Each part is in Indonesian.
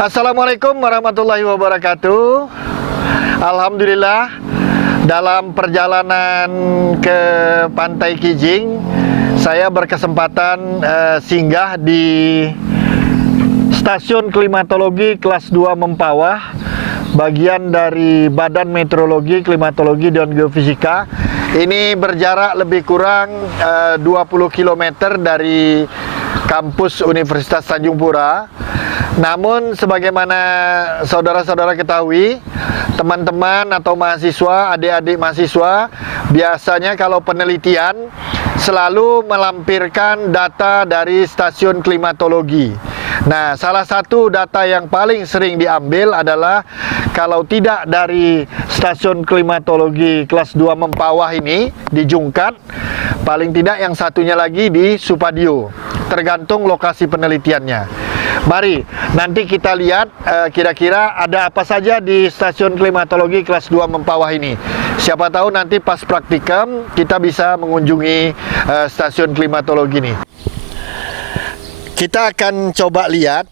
Assalamualaikum warahmatullahi wabarakatuh. Alhamdulillah, dalam perjalanan ke Pantai Kijing, saya berkesempatan singgah di Stasiun Klimatologi Kelas 2 Mempawah, bagian dari Badan Meteorologi, Klimatologi, dan Geofisika. Ini berjarak lebih kurang 20 km dari kampus Universitas Tanjung Pura. Namun sebagaimana saudara-saudara ketahui, teman-teman atau mahasiswa, adik-adik mahasiswa, biasanya kalau penelitian selalu melampirkan data dari stasiun klimatologi. Nah, salah satu data yang paling sering diambil adalah kalau tidak dari stasiun klimatologi kelas 2 Mempawah ini di Jungkat, paling tidak yang satunya lagi di Supadio, tergantung lokasi penelitiannya. Mari nanti kita lihat kira-kira ada apa saja di stasiun klimatologi kelas 2 Mempawah ini. Siapa tahu nanti pas praktikum kita bisa mengunjungi stasiun klimatologi ini. Kita akan coba lihat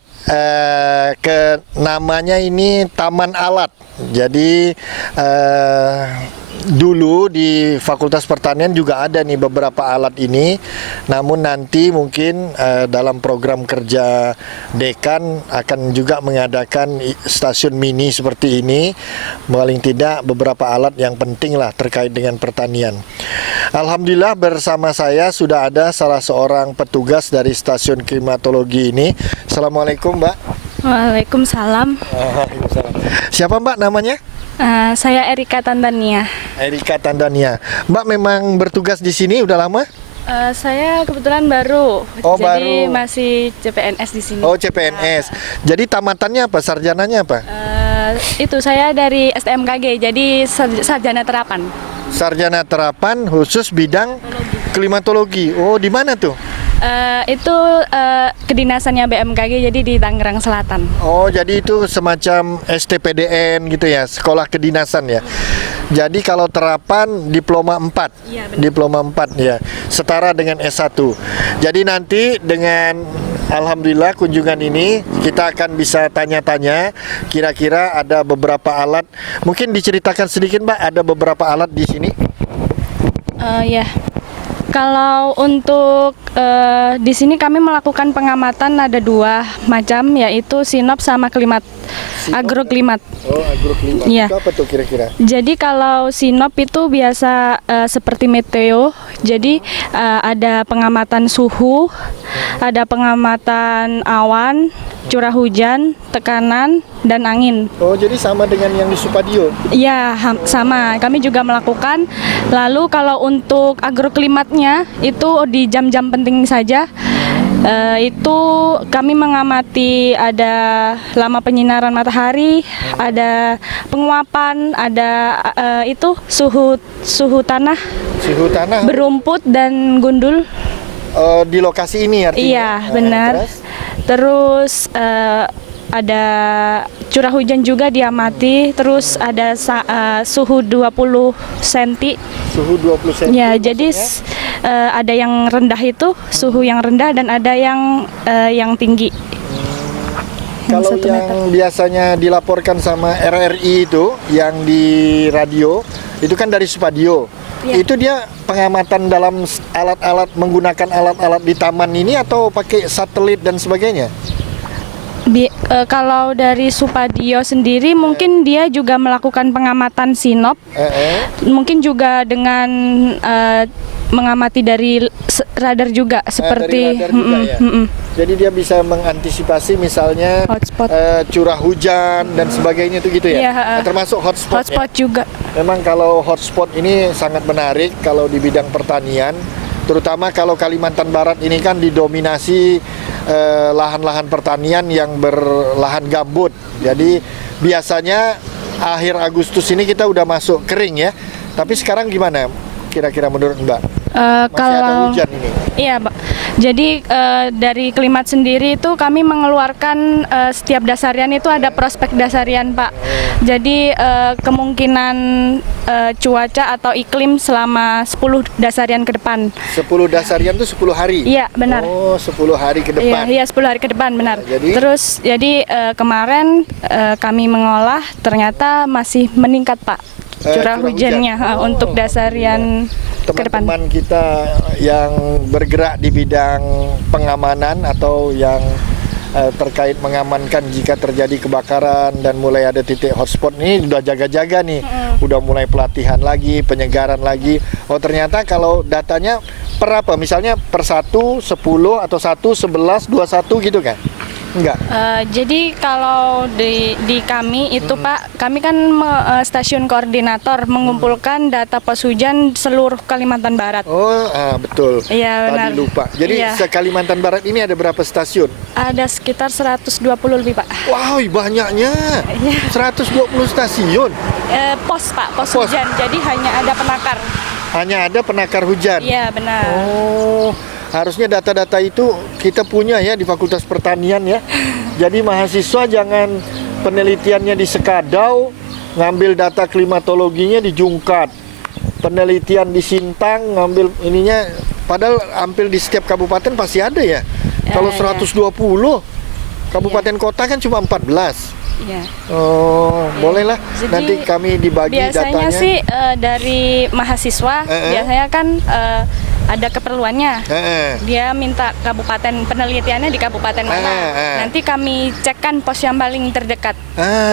ke namanya ini Taman Alat. Jadi dulu di Fakultas Pertanian juga ada nih beberapa alat ini. Namun nanti mungkin dalam program kerja dekan akan juga mengadakan stasiun mini seperti ini. Paling tidak beberapa alat yang penting lah terkait dengan pertanian. Alhamdulillah bersama saya sudah ada salah seorang petugas dari stasiun klimatologi ini. Assalamualaikum, Mbak. Waalaikumsalam. Siapa Mbak namanya? Saya Erika Tandania. Erika Tandania. Mbak memang bertugas di sini udah lama? Saya kebetulan baru, jadi baru. masih CPNS di sini. Oh, CPNS. Jadi tamatannya apa? Sarjananya apa? Itu saya dari STMKG, jadi sarjana terapan. Sarjana terapan khusus bidang klimatologi. Oh, di mana tuh? Itu kedinasannya BMKG, jadi di Tangerang Selatan. Oh, jadi itu semacam STPDN gitu ya, sekolah kedinasan ya. Jadi kalau terapan diploma 4. Iya, benar. Diploma 4 ya, setara dengan S1. Jadi nanti dengan alhamdulillah kunjungan ini kita akan bisa tanya-tanya kira-kira ada beberapa alat. Mungkin diceritakan sedikit Mbak, ada beberapa alat di sini. Ya. Kalau untuk di sini kami melakukan pengamatan ada 2 macam, yaitu sinop sama agroklimat. Oh, agroklimat. Iya. Itu apa tuh kira-kira? Jadi kalau sinop itu biasa seperti meteo. Jadi ada pengamatan suhu, ada pengamatan awan, curah hujan, tekanan, dan angin. Oh, jadi sama dengan yang di Supadio? Iya, sama. Kami juga melakukan. Lalu kalau untuk agroklimatnya itu di jam-jam penting saja. Itu kami mengamati ada lama penyinaran matahari, ada penguapan, ada itu suhu tanah, berumput dan gundul. Di lokasi ini artinya? Iya, benar. Terus ada curah hujan juga diamati, terus ada suhu 20 cm. Suhu 20 cm. Ya, jadi ada yang rendah itu, suhu yang rendah, dan ada yang tinggi. Kalau yang biasanya dilaporkan sama RRI itu, yang di radio, itu kan dari Supadio. Ya. Itu dia pengamatan dalam alat-alat, menggunakan alat-alat di taman ini atau pakai satelit dan sebagainya? Kalau dari Supadio sendiri mungkin dia juga melakukan pengamatan sinop, mungkin juga dengan mengamati dari radar juga seperti dari radar juga, ya? Jadi dia bisa mengantisipasi misalnya curah hujan dan sebagainya itu gitu ya? Ya, termasuk hotspot ya? Juga. Memang kalau hotspot ini sangat menarik kalau di bidang pertanian, terutama kalau Kalimantan Barat ini kan didominasi lahan-lahan pertanian yang berlahan gambut. Jadi biasanya akhir Agustus ini kita udah masuk kering ya. Tapi sekarang gimana kira-kira menurut Mbak? Masih ada hujan ini? Iya, Mbak. Jadi dari Klimat sendiri itu kami mengeluarkan setiap dasarian itu ada prospek dasarian, Pak. Jadi kemungkinan cuaca atau iklim selama 10 dasarian ke depan. 10 dasarian itu 10 hari? Iya, benar. Oh, 10 hari ke depan? Iya, 10 hari ke depan, benar. Jadi Kemarin kami mengolah ternyata masih meningkat, Pak. Curah hujannya untuk dasarian ke depan. Teman-teman kita yang bergerak di bidang pengamanan atau yang terkait mengamankan jika terjadi kebakaran dan mulai ada titik hotspot nih udah jaga-jaga nih, udah mulai pelatihan lagi, penyegaran lagi. Oh ternyata kalau datanya per apa? Misalnya per 1, 10 atau 1, 11, 21 gitu kan? Enggak. Jadi kalau di kami itu Pak, kami kan stasiun koordinator mengumpulkan data pos hujan seluruh Kalimantan Barat. Oh, betul. Iya, benar. Tadi lupa. Jadi se-Kalimantan Barat ini ada berapa stasiun? Ada sekitar 120 lebih, Pak. Wow, banyaknya. 120 stasiun. Pos, Pak, pos hujan. Jadi hanya ada penakar. Hanya ada penakar hujan. Iya, benar. Oh. Harusnya data-data itu kita punya ya di Fakultas Pertanian ya. Jadi mahasiswa jangan penelitiannya di Sekadau, ngambil data klimatologinya di Jungkat. Penelitian di Sintang, ngambil ininya, padahal hampir di setiap kabupaten pasti ada ya. Kalau 120, kabupaten kota kan cuma 14. Iya. Oh, bolehlah. Jadi, nanti kami dibagi biasanya datanya. Sih dari mahasiswa biasanya kan ada keperluannya. Dia minta kabupaten, penelitiannya di kabupaten mana. Nanti kami cekkan pos yang paling terdekat.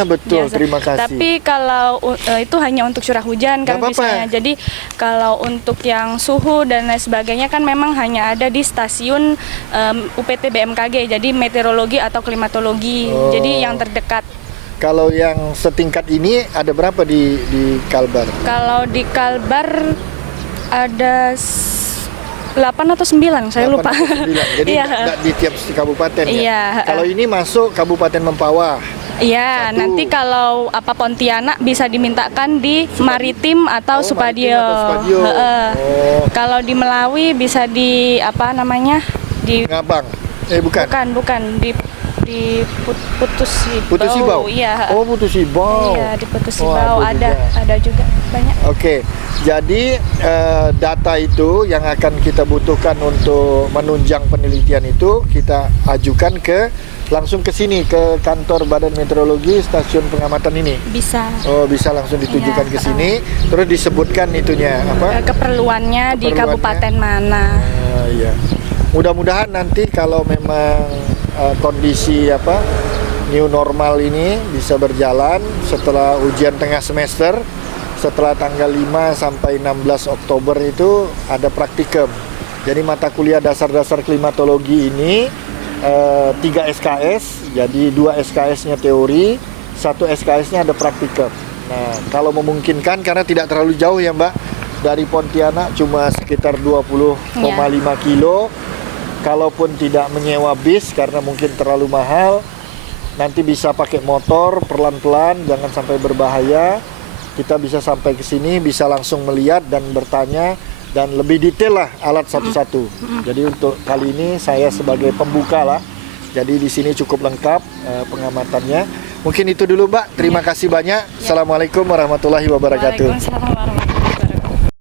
Betul. Biasa. Terima kasih. Tapi kalau itu hanya untuk curah hujan kan misalnya. Jadi kalau untuk yang suhu dan lain sebagainya kan memang hanya ada di stasiun UPT BMKG. Jadi meteorologi atau klimatologi. Jadi yang terdekat. Kalau yang setingkat ini ada berapa di Kalbar? Kalau di Kalbar ada 8 atau 9, saya lupa. 9. Jadi di tiap kabupaten ya? Kalau ini masuk Kabupaten Mempawah. Iya, nanti kalau Pontianak bisa dimintakan di Maritim atau Supadio. Kalau di Melawi bisa di di Ngabang. Bukan di Putus Sibau. Iya. Oh, Putus Sibau. Iya, di Putus Sibau ada juga banyak. Oke. Jadi data itu yang akan kita butuhkan untuk menunjang penelitian itu kita ajukan langsung ke sini ke kantor Badan Meteorologi Stasiun Pengamatan ini. Bisa. Oh, bisa langsung ditujukan ke sini, terus disebutkan itunya apa? Keperluannya di kabupaten mana. Iya. Mudah-mudahan nanti kalau memang kondisi new normal ini bisa berjalan setelah ujian tengah semester. Setelah tanggal 5 sampai 16 Oktober itu ada praktikum. Jadi mata kuliah dasar-dasar klimatologi ini 3 SKS, jadi 2 SKS-nya teori, 1 SKS-nya ada praktikum. Nah, kalau memungkinkan karena tidak terlalu jauh ya Mbak, dari Pontianak cuma sekitar 20,5 kilo. Kalaupun tidak menyewa bis karena mungkin terlalu mahal, nanti bisa pakai motor pelan-pelan, jangan sampai berbahaya. Kita bisa sampai ke sini, bisa langsung melihat dan bertanya dan lebih detail lah alat satu-satu. Jadi untuk kali ini saya sebagai pembuka lah. Jadi di sini cukup lengkap pengamatannya. Mungkin itu dulu Mbak. Terima kasih banyak. Assalamualaikum warahmatullahi wabarakatuh. Waalaikumsalam warahmatullahi wabarakatuh.